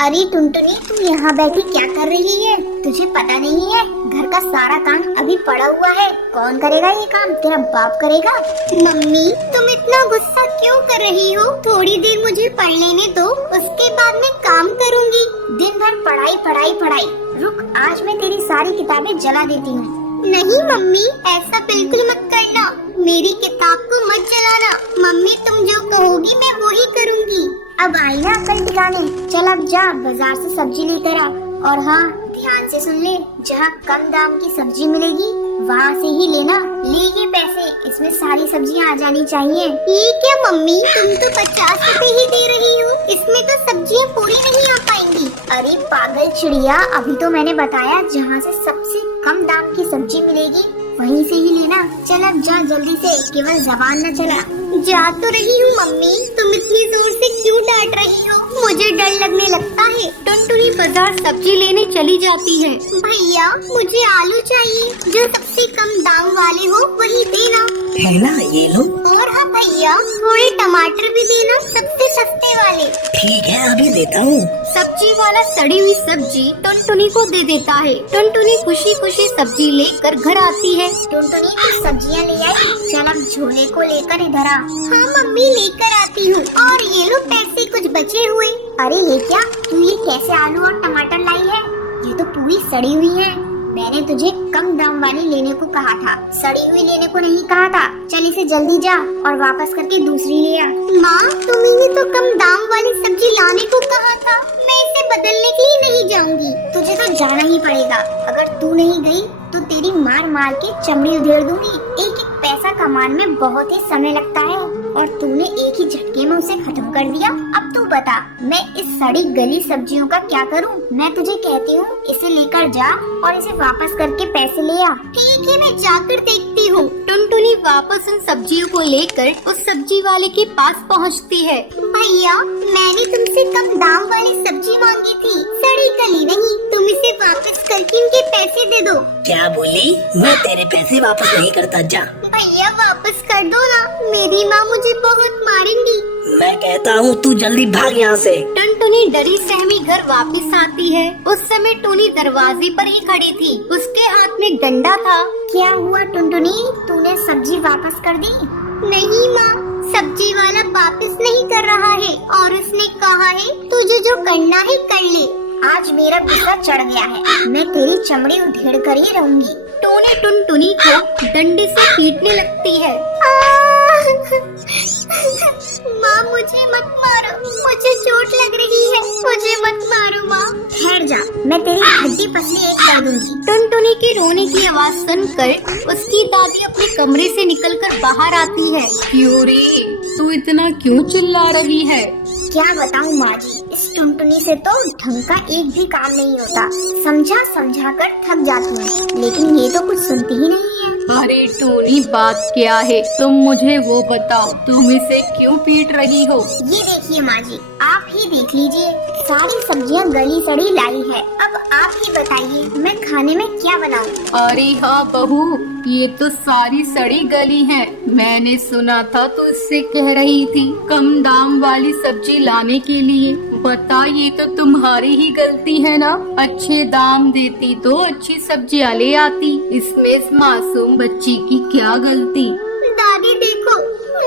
अरे टुनटुनी, तू यहाँ बैठी क्या कर रही है? तुझे पता नहीं है घर का सारा काम अभी पड़ा हुआ है। कौन करेगा ये काम? तेरा बाप करेगा। मम्मी, तुम इतना गुस्सा क्यों कर रही हो? थोड़ी देर मुझे पढ़ लेने दो, उसके बाद मैं काम करूँगी। दिन भर पढ़ाई पढ़ाई पढ़ाई। रुक, आज मैं तेरी सारी किताबें जला देती हूँ। नहीं मम्मी, ऐसा बिल्कुल मत करना। मेरी किताब को मत जलाना। मम्मी, तुम जो कहोगी मैं वही करूँगी। अब आई ना अकल ठिकाने। चल अब जा बाजार से सब्जी लेकर आ। और हाँ, ध्यान से सुन ले, जहाँ कम दाम की सब्जी मिलेगी वहाँ से ही लेना। ले ये पैसे, इसमें सारी सब्जियाँ आ जानी चाहिए। ये क्या मम्मी, तुम तो 50 रुपए ही दे रही हो, इसमें तो सब्जियाँ पूरी नहीं आ पाएंगी। अरे पागल चिड़िया, अभी तो मैंने बताया जहाँ से सबसे कम दाम की सब्जी मिलेगी वहीं से ही लेना। चल अब जा जल्दी से, केवल जबान न चला। जा तो रही हूँ मम्मी, तुम इतनी जोर से क्यों डांट रही हो? मुझे डर लगने लगता है। टुनटुनी बाजार सब्जी लेने चली जाती है। भैया, मुझे आलू चाहिए, जो सबसे कम दाम वाले हो वही देना। है ना, ये लो। और हाँ भैया, थोड़े टमाटर भी देना, सबसे सस्ते वाले। ठीक है, अभी देता हूँ। सब्जी वाला सड़ी हुई सब्जी टुनटुनी को दे देता है। टुनटुनी खुशी खुशी सब्जी लेकर घर आती है। टुनटुनी, कुछ सब्जियाँ ले आई? चल अब झोले को लेकर इधर आ। हाँ मम्मी, लेकर आती हूँ। और ये लो पैसे कुछ बचे हुए। अरे ये क्या, तू ये कैसे आलू और टमाटर लाई है? ये तो पूरी सड़ी हुई है। मैंने तुझे कम दाम वाली लेने को कहा था, सड़ी हुई लेने को नहीं कहा था। चल इसे जल्दी जा और वापस करके दूसरी ले आ। माँ, तुम्ही तो कम दाम वाली सब्जी लाने को कहा था। मैं इसे बदलने के लिए नहीं जाऊंगी। तुझे तो जाना ही पड़ेगा। अगर तू नहीं गई तो तेरी मार मार के चमड़ी उधेड़ दूंगी। एक एक पैसा कमाने में बहुत ही समय लगता है और तूने एक ही झटके में उसे खत्म कर दिया। अब तू बता, मैं इस सड़ी गली सब्जियों का क्या करूं? मैं तुझे कहती हूँ इसे लेकर जा और इसे वापस करके पैसे ले आ। ठीक है, मैं जाकर देखती हूँ। टुनटुनी वापस उन सब्जियों को लेकर उस सब्जी वाले के पास पहुँचती है। भैया, मैंने तुमसे कम दाम वाली सब्जी मांगी थी, सड़ी गली नहीं। तुम इसे वापस करके इनके पैसे दे दो। क्या बोली? मैं तेरे पैसे वापस नहीं करता, जा। भैया, वापस कर दो ना, मेरी माँ मुझे बहुत मारेंगी। मैं कहता हूँ तू जल्दी भाग यहाँ से। टुनटुनी डरी सहमी घर वापस आती है। उस समय टूनी दरवाजे पर ही खड़ी थी, उसके हाथ में डंडा था। क्या हुआ टुनटुनी, तूने सब्जी वापस कर दी? नहीं माँ, सब्जी वाला वापस नहीं कर रहा है और उसने कहा है तुझे जो करना है कर ले। आज मेरा गुस्सा चढ़ गया है, मैं तेरी चमड़ी उधेड़ कर ही रहूंगी। टूनी टुनटुनी को डंडे से पीटने लगती है। माँ, मुझे मत मारो, मुझे चोट लग रही है, मुझे मत मारो माँ। ठहर जा, मैं तेरी हड्डी पसली एक कर दूंगी। टुनटुनी के रोने की आवाज सुनकर उसकी दादी अपने कमरे से निकलकर बाहर आती है। क्यों रे, तू इतना क्यों चिल्ला रही है? क्या बताऊँ माँ जी, इस टुनटुनी से तो ढंग का एक भी काम नहीं होता। समझा समझा कर थक जाती हूँ, लेकिन ये तो कुछ सुनती ही नहीं है। अरे टूनी, बात क्या है? तुम मुझे वो बताओ, तुम इसे क्यों पीट रही हो? ये देखिए माँ जी, आप ही देख लीजिए, सारी सब्जियाँ गली सड़ी लाई है। अब आप ही बताइए मैं खाने में क्या बनाऊँ? अरे हाँ बहू, ये तो सारी सड़ी गली है। मैंने सुना था तू इससे कह रही थी कम दाम वाली सब्जी लाने के लिए। बता, ये तो तुम्हारी ही गलती है ना। अच्छे दाम देती तो अच्छी सब्जियाँ ले आती। इसमें इस मासूम बच्ची की क्या गलती? दादी देखो,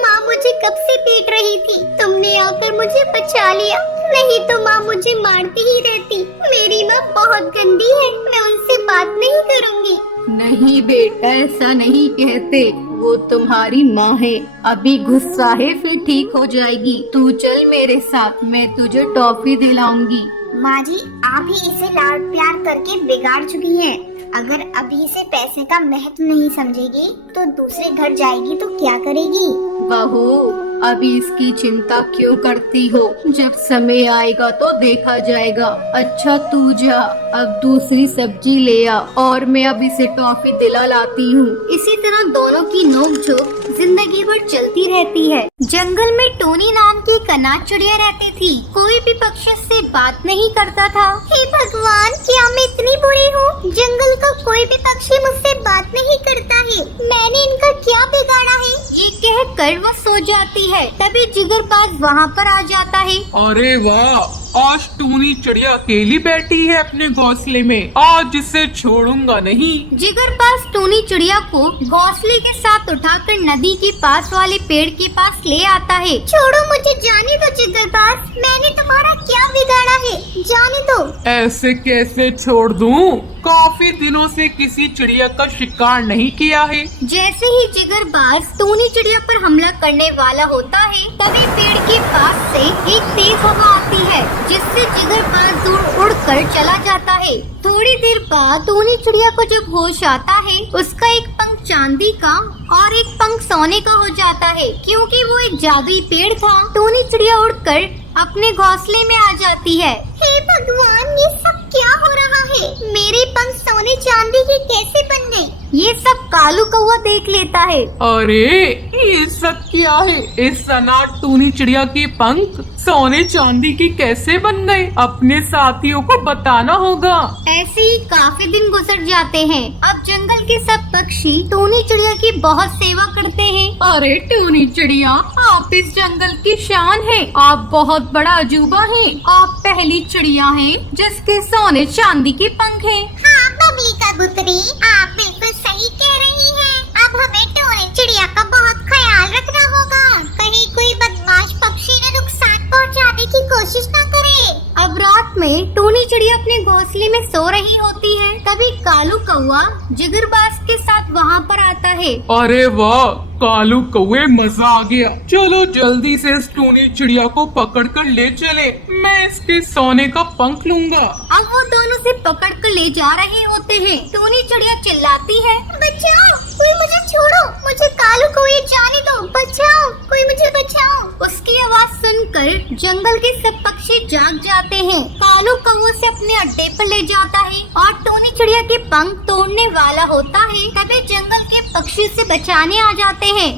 माँ मुझे कब से पीट रही थी, तुमने आकर मुझे बचा लिया, नहीं तो माँ मुझे मारती ही रहती। मेरी माँ बहुत गंदी है, मैं उनसे बात नहीं करूँगी। नहीं बेटा, ऐसा नहीं कहते, वो तुम्हारी माँ है। अभी गुस्सा है फिर ठीक हो जाएगी। तू चल मेरे साथ, मैं तुझे टॉफी दिलाऊंगी। माँ जी, आप ही इसे लाड प्यार करके बिगाड़ चुकी हैं। अगर अभी से पैसे का महत्व नहीं समझेगी तो दूसरे घर जाएगी तो क्या करेगी? बहू, अभी इसकी चिंता क्यों करती हो? जब समय आएगा तो देखा जाएगा। अच्छा तू जा, अब दूसरी सब्जी ले आ और मैं अब इसे टॉफी दिला लाती हूँ। इसी तरह दोनों की नोक-झोंक जिंदगी भर चलती रहती है। जंगल में टोनी नाम की एक अनाथ चिड़िया रहती थी। कोई भी पक्षी से बात नहीं करता था। हे भगवान, क्या मैं इतनी बुरी हूँ? जंगल का कोई भी पक्षी मुझसे बात नहीं करता है। मैंने इनका क्या बिगाड़ा है? ये कहकर वो सो जाती है। है। तभी जिगर बाज वहाँ पर आ जाता है। अरे वाह, आज टूनी चिड़िया अकेली बैठी है अपने घोंसले में। आज इसे छोड़ूंगा नहीं। जिगर बाज टूनी चिड़िया को घोंसले के साथ उठाकर नदी के पास वाले पेड़ के पास ले आता है। छोड़ो मुझे, जाने दो जिगर बाज, मैंने तुम्हारा क्या बिगाड़ा है, जाने दो। ऐसे कैसे छोड़ दूं? काफी दिनों से किसी चिड़िया का शिकार नहीं किया है। जैसे ही जिगर बाज टूनी चिड़िया पर हमला करने वाला होता है, तभी पेड़ के पास से एक तेज हवा आती है, जिससे जिगर बाज दूर उड़कर चला जाता है। थोड़ी देर बाद टूनी चिड़िया को जब होश आता है, उसका एक पंख चांदी का और एक पंख सोने का हो जाता है, क्योंकि वो एक जादुई पेड़ था। टूनी चिड़िया उड़कर अपने घोंसले में आ जाती है। हे भगवान, ये सब क्या हो रहा है? मेरे पंख सोने चांदी के कैसे बन गए? ये सब कालू कौवा देख लेता है। अरे ये सब क्या है? इस अनाथ टूनी चिड़िया के पंख सोने चांदी के कैसे बन गए? अपने साथियों को बताना होगा। ऐसे ही काफी दिन गुजर जाते हैं। अब जंगल के सब पक्षी टूनी चिड़िया की बहुत सेवा करते हैं। अरे टूनी चिड़िया, आप इस जंगल की शान हैं। आप बहुत बड़ा अजूबा हैं। आप पहली चिड़िया हैं जिसके सोने चांदी के पंख हैं। हाँ बबली कबूतरी, आप बिल्कुल सही कह रही हैं। अब हमें टूनी चिड़िया का बहुत ख्याल रखना होगा, कहीं कोई बदमाश पक्षी ने नुकसान पहुंचाने की कोशिश न करे। अब रात में टूनी चिड़िया अपने घोंसले में सो रही होती है, तभी कालू कौवा जिगरबाज के साथ वहाँ पर आता है। अरे वाह कालू कौवे, मजा आ गया। चलो जल्दी से इस टूनी चिड़िया को पकड़ कर ले चले। मैं इसके सोने का पंख लूंगा। अब वो दोनों से पकड़ कर ले जा रहे होते हैं। टूनी चिड़िया चिल्लाती है, बचाओ, कोई मुझे छोड़ो, मुझे कालू कौवे जाने दो, बचाओ, कोई मुझे बचाओ। उसकी आवाज सुनकर जंगल के सब पक्षी जाग जाते हैं। कालू कौवे से अपने अड्डे पर ले जाता है और टूनी चिड़िया के पंख तोड़ने वाला होता है। तभी जंगल के पक्षी से बचाने आ जाते हैं।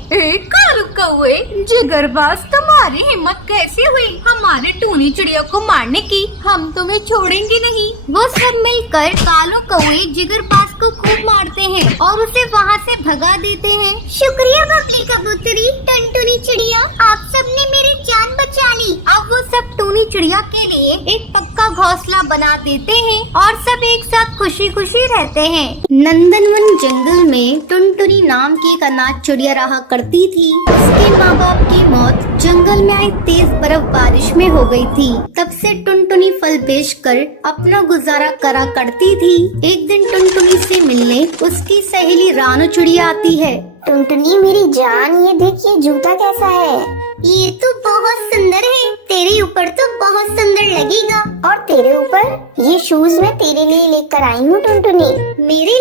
कालू कौवे, जिगरबाज, तुम्हारी हिम्मत कैसे हुई हमारे टूनी चिड़िया को मारने की? हम तुम्हें छोड़ेंगे नहीं। वो सब मिलकर कालू कौवे जिगरबाज को खूब मारते हैं और उसे वहाँ से भगा देते हैं। शुक्रिया बबली कबूतरी, टुनटुनी चिड़िया, आप सबने मेरी जान बचा ली। अब वो सब टूनी चिड़िया के लिए एक पक्का घोंसला बना देते हैं और सब एक साथ खुशी खुशी रहते हैं। नंदनवन जंगल में टुनटुनी नाम की एक अनाथ चिड़िया रहा करती थी। उसके माँ बाप की मौत जंगल में आई तेज बर्फ बारिश में हो गई थी। तब से टुनटुनी फल बेचकर अपना गुजारा करा करती थी। एक दिन टुनटुनी से मिलने उसकी सहेली रानू चिड़िया आती है। टुनटुनी मेरी जान, ये देख, ये जूता कैसा है? ये तो बहुत सुंदर है, तेरे ऊपर तो बहुत सुंदर लगेगा। और तेरे ऊपर ये शूज मैं तेरे लिए लेकर आई हूँ टुनटुनी। मेरे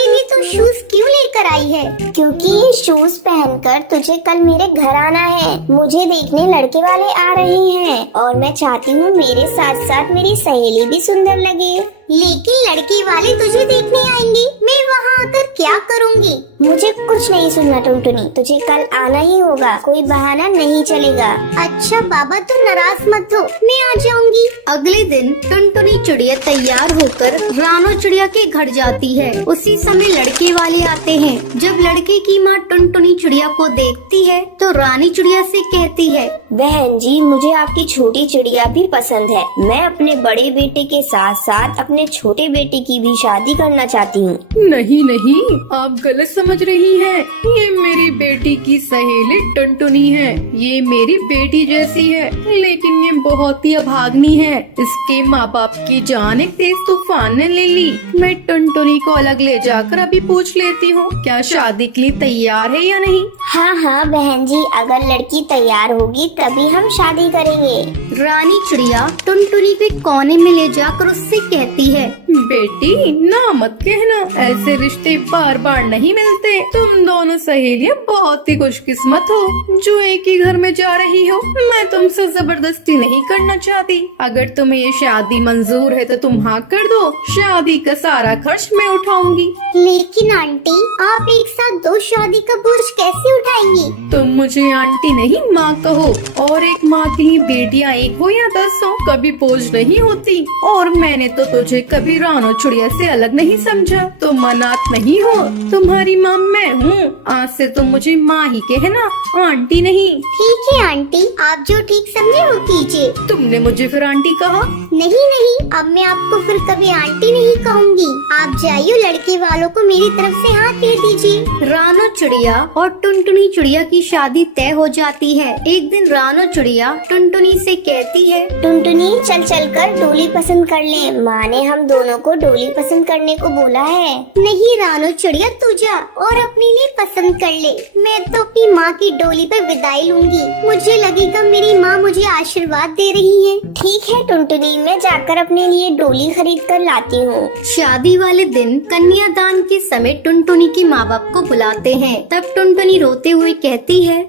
लिए तो शूज क्यों लेकर आई है? क्योंकि ये शूज पहनकर तुझे कल मेरे घर आना है। मुझे देखने लड़के वाले आ रहे हैं और मैं चाहती हूँ मेरे साथ साथ मेरी सहेली भी सुंदर लगे। लेकिन लड़के वाले तुझे देखने आएंगे, मैं वहाँ आकर क्या करूँगी? मुझे कुछ नहीं सुनना टुनटुनी, तुझे कल आना ही होगा, कोई बहाना नहीं चलेगा। अच्छा बाबा, तू नाराज मत हो, मैं आ जाऊंगी। अगले दिन टुनटुनी चिड़िया तैयार होकर रानू चिड़िया के घर जाती है। उसी समय लड़के वाले आते हैं। जब लड़के की माँ टुनटुनी चिड़िया को देखती है तो रानी चिड़िया से कहती है, बहन जी, मुझे आपकी छोटी चिड़िया भी पसंद है। मैं अपने बड़े बेटे के साथ साथ अपने छोटे बेटे की भी शादी करना चाहती हूँ। नहीं नहीं, आप गलत समझ रही हैं। ये मेरी बेटी की सहेली टुनटुनी है। ये मेरी बेटी जैसी है, लेकिन ये बहुत ही अभागनी है। इसके माँ बाप की जान एक तेज तूफान ने ले ली। मैं टुनटुनी को अलग ले जाकर अभी पूछ लेती हूँ, क्या शादी के लिए तैयार है या नहीं? हाँ हाँ बहन जी, अगर लड़की तैयार होगी तभी हम शादी करेंगे। रानी चिड़िया टुनटुनी के कोने में ले जाकर उससे कहती है, बेटी ना मत कहना, ऐसे रिश्ते बार बार नहीं मिलते। तुम दोनों सहेलियां बहुत ही खुशकिस्मत हो जो एक ही घर में जा रही हो। मैं तुमसे जबरदस्ती नहीं करना चाहती। अगर तुम्हें ये शादी मंजूर है तो तुम हाँ कर दो। शादी का सारा खर्च मैं उठाऊंगी। लेकिन आंटी, आप एक साथ दो शादी का बोझ कैसे उठाएंगी? तुम मुझे आंटी नहीं माँ कहो। और एक माँ की बेटियाँ एक हो या 10 हो, कभी बोझ नहीं होती। और मैंने तो तुझे कभी रानो चिड़िया से अलग नहीं समझा, तुम अनाथ नहीं हो, तुम्हारी माँ मैं हूँ। आज से तुम मुझे माँ ही कहना, आंटी नहीं। ठीक है आंटी, आप जो ठीक समझे वो कीजिए। तुमने मुझे फिर आंटी कहा? नहीं, अब मैं आपको फिर कभी आंटी नहीं कहूँगी। आप जाइए, लड़के वालों को मेरी तरफ से हाथ दे दीजिए। रानो चिड़िया और टुनटुनी चिड़िया की शादी तय हो जाती है। एक दिन रानो चिड़िया टुनटुनी से कहती है, टुनटुनी चल कर डोली पसंद कर ले, माँ ने हम दोनों को डोली पसंद करने को बोला है। नहीं रानो चिड़िया, तू जा और अपने लिए पसंद कर ले, मैं तो अपनी माँ की डोली पर विदाई लूंगी। मुझे लगेगा मेरी माँ मुझे आशीर्वाद दे रही है। ठीक है टुनटुनी, मैं जाकर अपने लिए डोली खरीद कर लाती हूँ। शादी वाले दिन कन्यादान के समय टुनटुनी के माँ बाप को बुलाते हैं। तब टुनटुनी रोते हुए कहती है,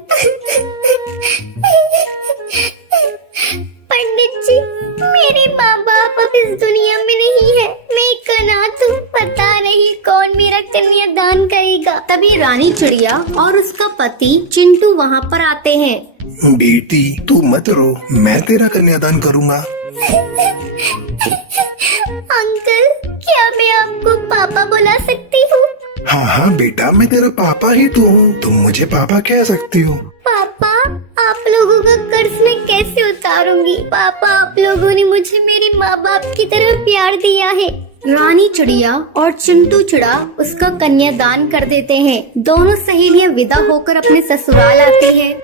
पंडित जी, मेरे माँ बाप अब इस दुनिया में नहीं है, मैं एक अनाथ हूँ, पता नहीं कौन मेरा कन्यादान करेगा। तभी रानी चिड़िया और उसका पति चिंटू वहाँ पर आते हैं। बेटी तू मत रो, मैं तेरा कन्यादान करूँगा। अंकल, क्या मैं आपको पापा बुला सकती हूँ? हाँ बेटा, मैं तेरा पापा ही तो हूँ, तुम मुझे पापा कह सकती हो। पापा, आप लोगों का कर्ज मैं कैसे उतारूंगी? पापा, आप लोगों ने मुझे मेरे माँ बाप की तरह प्यार दिया है। रानी चिड़िया और चिंटू चिड़ा उसका कन्यादान कर देते हैं। दोनों सहेलियां विदा होकर अपने ससुराल आती हैं।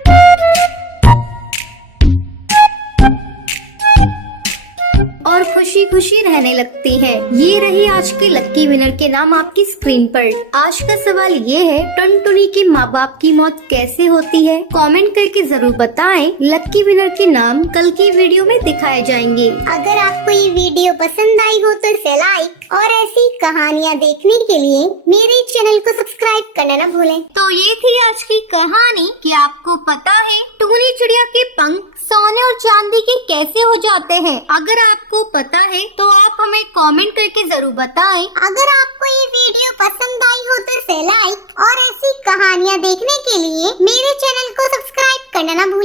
और खुशी खुशी रहने लगती है। ये रही आज के लक्की विनर के नाम आपकी स्क्रीन पर। आज का सवाल ये है, टुनटुनी के माँ बाप की मौत कैसे होती है? कमेंट करके जरूर बताएं। लक्की विनर के नाम कल की वीडियो में दिखाए जाएंगे। अगर आपको ये वीडियो पसंद आई हो तो इसे लाइक और ऐसी कहानियाँ देखने के लिए मेरे चैनल को सब्सक्राइब करना न भूलें। तो ये थी आज की कहानी कि आपको पता है टूनी चिड़िया के पंख सोने और चांदी के कैसे हो जाते हैं? अगर आपको पता है तो आप हमें कमेंट करके जरूर बताएं। अगर आपको ये वीडियो पसंद आई हो तो इसे लाइक और ऐसी कहानियाँ देखने के लिए मेरे चैनल को सब्सक्राइब करना न भूलें।